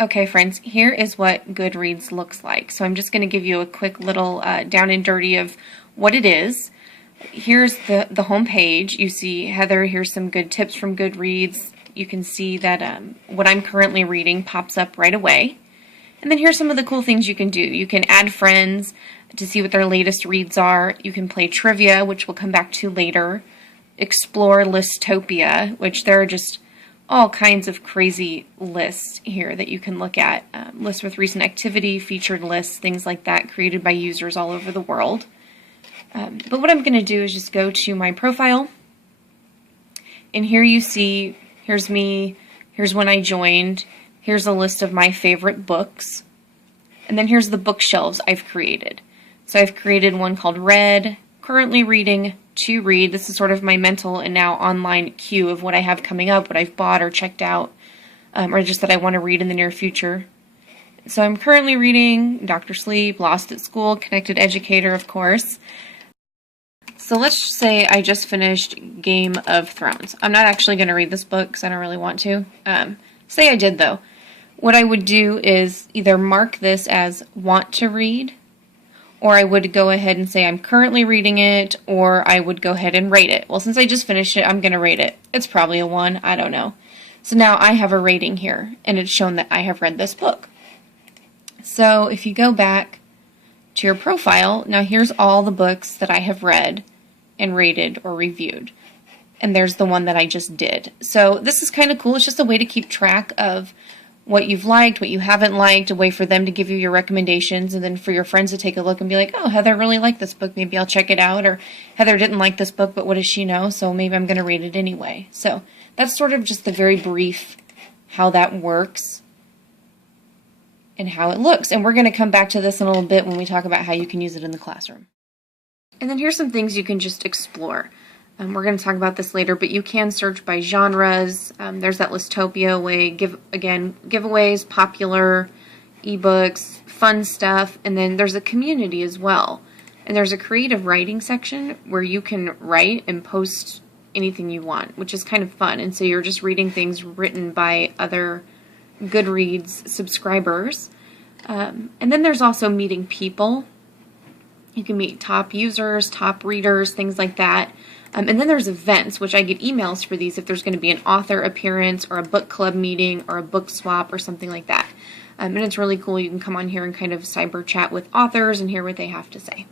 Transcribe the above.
Okay, friends, here is what Goodreads looks like. So I'm just going to give you a quick little down and dirty of what it is. Here's the home page. You see Heather, here's some good tips from Goodreads. You can see that what I'm currently reading pops up right away. And then here's some of the cool things you can do. You can add friends to see what their latest reads are. You can play trivia, which we'll come back to later. Explore Listopia, which there are just all kinds of crazy lists here that you can look at. Lists with recent activity, featured lists, things like that, created by users all over the world. But what I'm going to do is just go to my profile. And here you see, here's me, here's when I joined, here's a list of my favorite books. And then here's the bookshelves I've created. So I've created one called Read, currently reading, to read. This is sort of my mental and now online queue of what I have coming up, what I've bought or checked out, or just that I want to read in the near future. So I'm currently reading Dr. Sleep, Lost at School, Connected Educator, of course. So let's say I just finished Game of Thrones. I'm not actually going to read this book because I don't really want to. Say I did, though. What I would do is either mark this as want to read, or I would go ahead and say I'm currently reading it, or I would go ahead and rate it. Well, since I just finished it, I'm going to rate it. It's probably a 1, I don't know. So now I have a rating here, and it's shown that I have read this book. So if you go back to your profile, now here's all the books that I have read and rated or reviewed. And there's the one that I just did. So this is kind of cool. It's just a way to keep track of what you've liked, what you haven't liked, a way for them to give you your recommendations, and then for your friends to take a look and be like, oh, Heather really liked this book, maybe I'll check it out, or Heather didn't like this book, but what does she know, so maybe I'm going to read it anyway. So that's sort of just the very brief how that works and how it looks. And we're going to come back to this in a little bit when we talk about how you can use it in the classroom. And then here's some things you can just explore. We're going to talk about this later, but you can search by genres. There's that Listopia way, giveaways, popular, ebooks, fun stuff, and then there's a community as well. And there's a creative writing section where you can write and post anything you want, which is kind of fun. And so you're just reading things written by other Goodreads subscribers. And then there's also meeting people. You can meet top users, top readers, things like that. And then there's events, which I get emails for these if there's going to be an author appearance or a book club meeting or a book swap or something like that. And it's really cool. You can come on here and kind of cyber chat with authors and hear what they have to say.